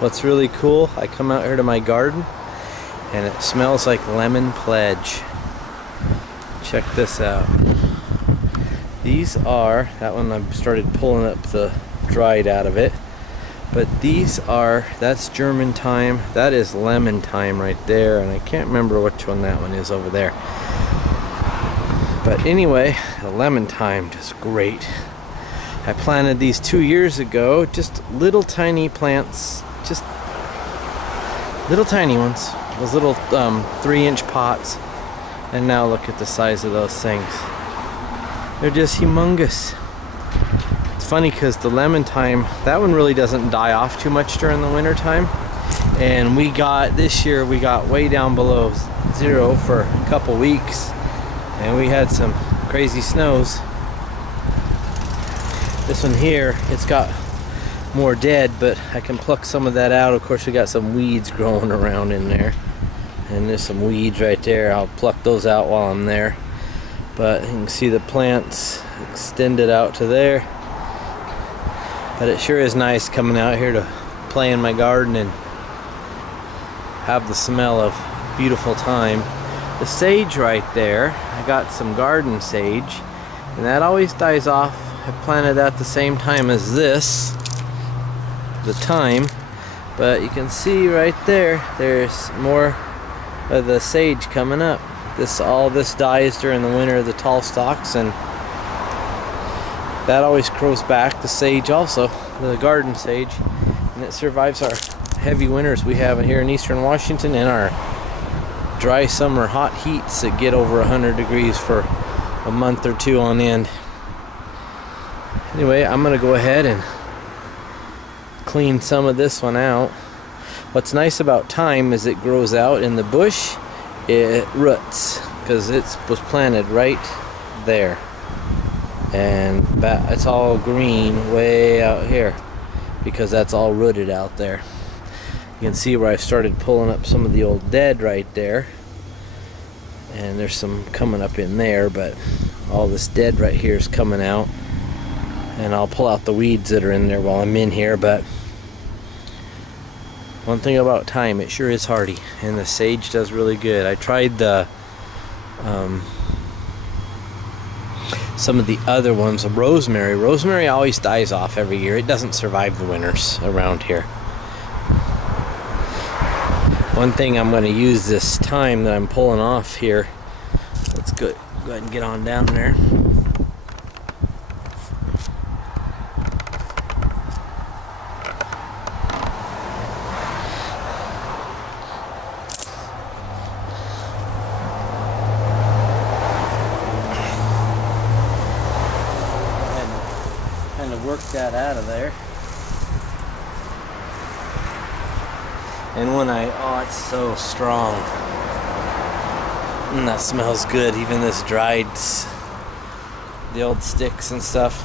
What's really cool, I come out here to my garden and it smells like lemon pledge. Check this out. These are, that one I started pulling up the dried out of it, but these are, that's German thyme, that is lemon thyme right there, and I can't remember which one that one is over there. But anyway, the lemon thyme is great. I planted these 2 years ago, just little tiny plants, just little tiny ones, those little 3-inch pots, and now look at the size of those things. They're just humongous. It's funny because the lemon thyme, that one really doesn't die off too much during the winter time, and we got, this year we got way down below zero for a couple weeks, and we had some crazy snows. This one here, it's got more dead, but I can pluck some of that out. Of course, we got some weeds growing around in there, and there's some weeds right there. I'll pluck those out while I'm there. But you can see the plants extended out to there. But it sure is nice coming out here to play in my garden and have the smell of beautiful thyme. The sage right there, I got some garden sage, and that always dies off. I planted that the same time as this, the thyme, but you can see right there, there's more of the sage coming up. All this dies during the winter, the tall stalks, and that always grows back. The sage also, the garden sage, and it survives our heavy winters we have here in eastern Washington and our dry summer hot heats that get over 100 degrees for a month or two on end. Anyway, I'm gonna go ahead and clean some of this one out. What's nice about thyme is it grows out in the bush, it roots, because it was planted right there, and it's all green way out here because that's all rooted out there. You can see where I started pulling up some of the old dead right there, and there's some coming up in there, but all this dead right here is coming out. And I'll pull out the weeds that are in there while I'm in here. But one thing about thyme, it sure is hardy, and the sage does really good. I tried the some of the other ones. Rosemary. Rosemary always dies off every year. It doesn't survive the winters around here. One thing I'm going to use this thyme that I'm pulling off here. Let's go ahead and get on down there. Work that out of there. And when oh, it's so strong. And that smells good. Even this dried, the old sticks and stuff.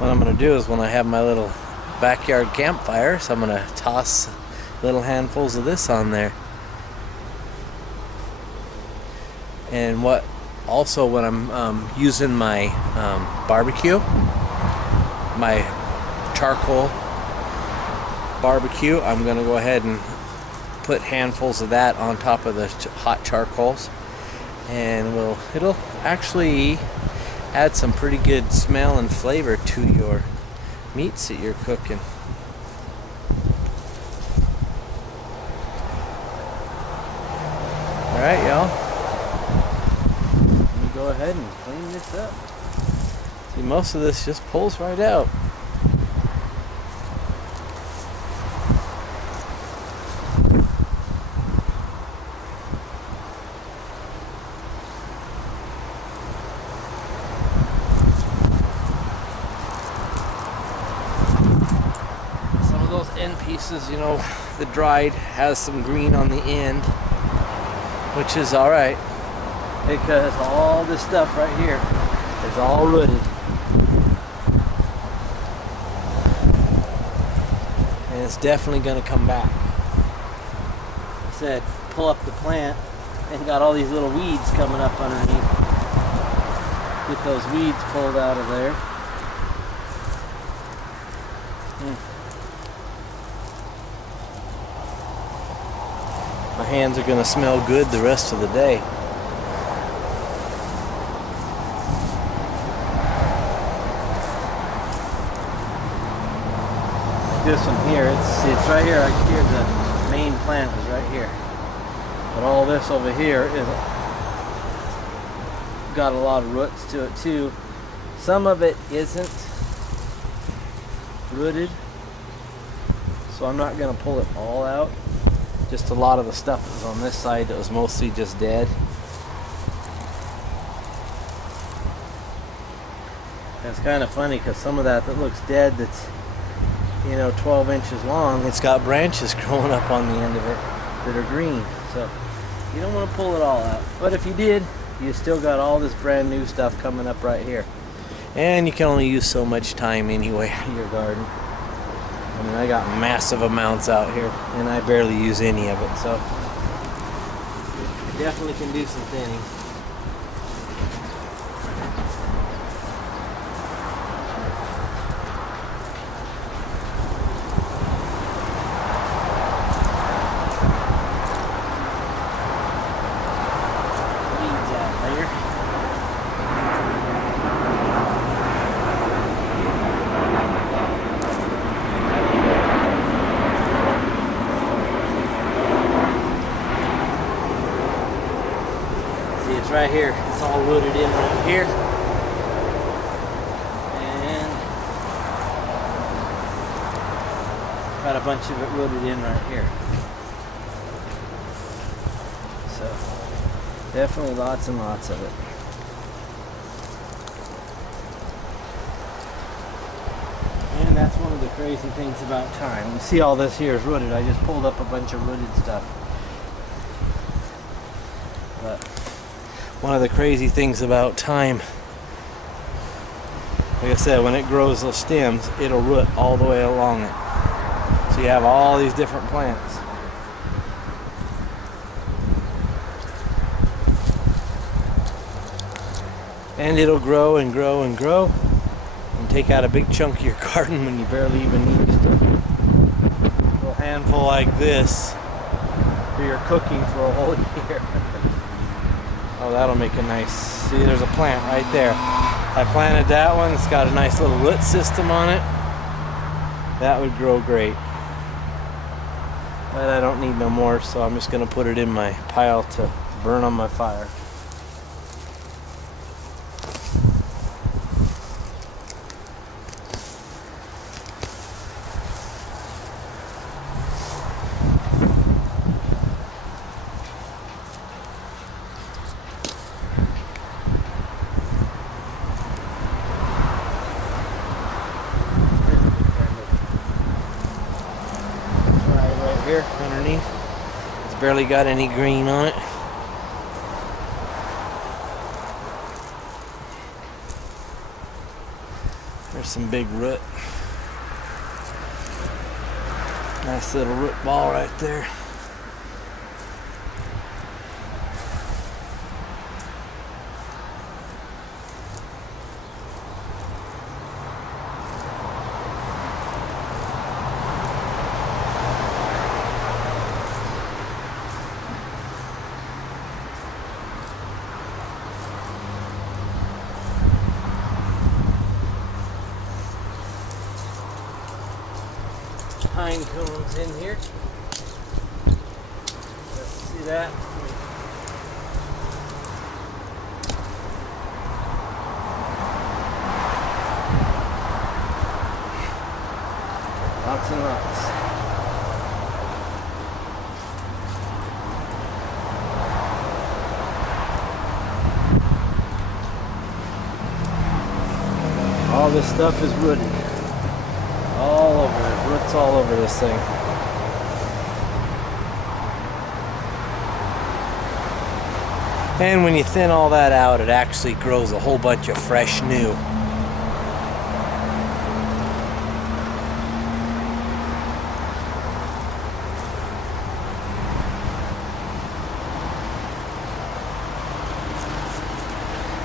What I'm going to do is when I have my little backyard campfire, so I'm going to toss little handfuls of this on there. And when I'm using my barbecue, my charcoal barbecue, I'm going to go ahead and put handfuls of that on top of the hot charcoals, and it'll actually add some pretty good smell and flavor to your meats that you're cooking. Alright, y'all, let me go ahead and clean this up. See, most of this just pulls right out. Some of those end pieces, you know, the dried has some green on the end, which is alright, because all this stuff right here is all rooted. And it's definitely going to come back. I said, pull up the plant and got all these little weeds coming up underneath. Get those weeds pulled out of there. hands are going to smell good the rest of the day. This one here, it's right here. Here the main plant is right here, but all this over here is got a lot of roots to it too. Some of it isn't rooted, so I'm not going to pull it all out. Just a lot of the stuff was on this side that was mostly just dead. It's kind of funny because some of that looks dead, that's, you know, 12 inches long, it's got branches growing up on the end of it that are green. So you don't want to pull it all out. But if you did, you still got all this brand new stuff coming up right here. And you can only use so much thyme anyway in your garden. I mean, I got massive amounts out here and I barely use any of it. So you definitely can do some thinning. Right here, it's all rooted in right here, and got a bunch of it rooted in right here. So definitely lots and lots of it. And that's one of the crazy things about thyme. You see all this here is rooted. I just pulled up a bunch of rooted stuff. But one of the crazy things about thyme, like I said, when it grows those stems, it'll root all the way along it. So you have all these different plants. And it'll grow and grow and grow and take out a big chunk of your garden when you barely even need stuff. A little handful like this for your cooking for a whole year. Oh, that'll make a nice, see, there's a plant right there. I planted that one. It's got a nice little root system on it. That would grow great. But I don't need no more, so I'm just going to put it in my pile to burn on my fire. Here underneath, it's barely got any green on it. There's some big root. Nice little root ball right there. Pine cones in here. Let's see that. Lots and lots. All this stuff is rooted. All over it, roots all over this thing. And when you thin all that out, it actually grows a whole bunch of fresh new.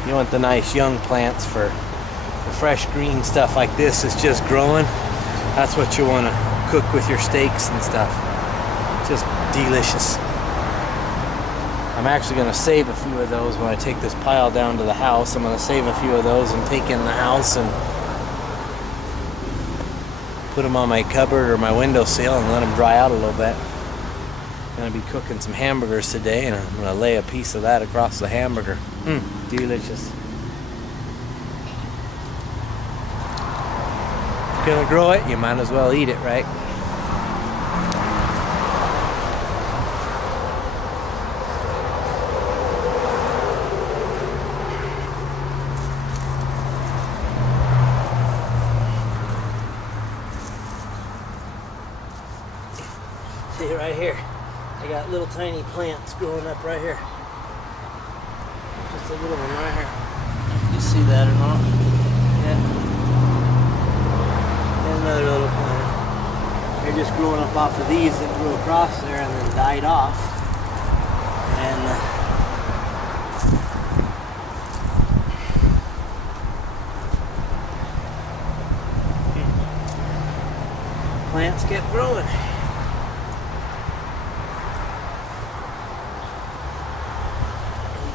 You want the nice young plants for the fresh green stuff like this is just growing. That's what you want to cook with your steaks and stuff. Just delicious. I'm actually going to save a few of those when I take this pile down to the house. I'm going to save a few of those and take in the house and put them on my cupboard or my windowsill and let them dry out a little bit. I'm going to be cooking some hamburgers today, and I'm going to lay a piece of that across the hamburger. Delicious. If you're going to grow it, you might as well eat it, right? See right here, I got little tiny plants growing up right here. Just a little one right here. You see that or not? Yeah. And another little plant. They're just growing up off of these that grew across there and then died off. And plants kept growing.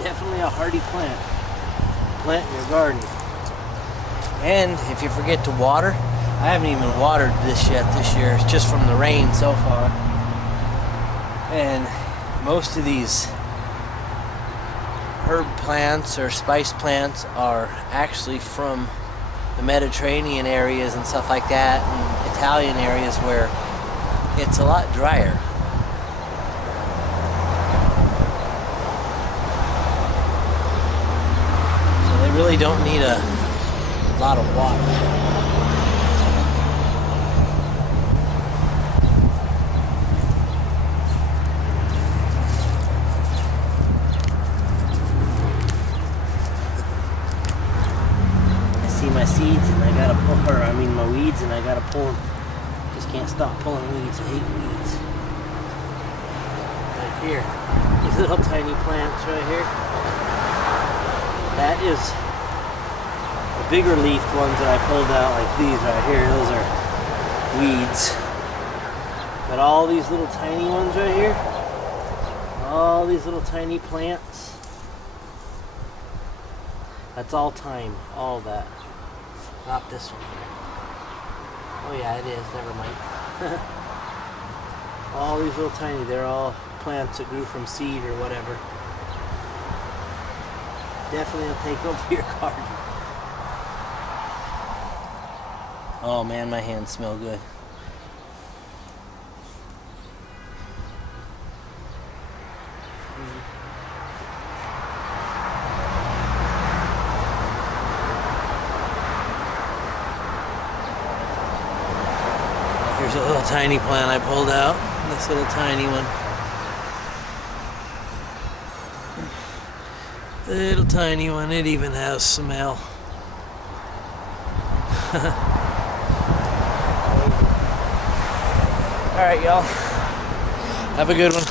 Definitely a hardy plant. Plant in your garden. And if you forget to water, I haven't even watered this yet this year. It's just from the rain so far. And most of these herb plants or spice plants are actually from the Mediterranean areas and stuff like that, and Italian areas where it's a lot drier. Really don't need a lot of water. I see my seeds and I gotta pull, or I mean my weeds, and I gotta pull them. Just can't stop pulling weeds. I hate weeds. Right here, these little tiny plants right here. That is the bigger leafed ones that I pulled out, like these right here. Those are weeds. But all these little tiny ones right here, all these little tiny plants, that's all thyme, all that. Not this one here. Oh yeah, it is, never mind. All these little tiny, they're all plants that grew from seed or whatever. Definitely will take over your garden. Oh man, my hands smell good. Here's a little tiny plant I pulled out. This little tiny one. Little tiny one, it even has smell. Alright, y'all. Have a good one.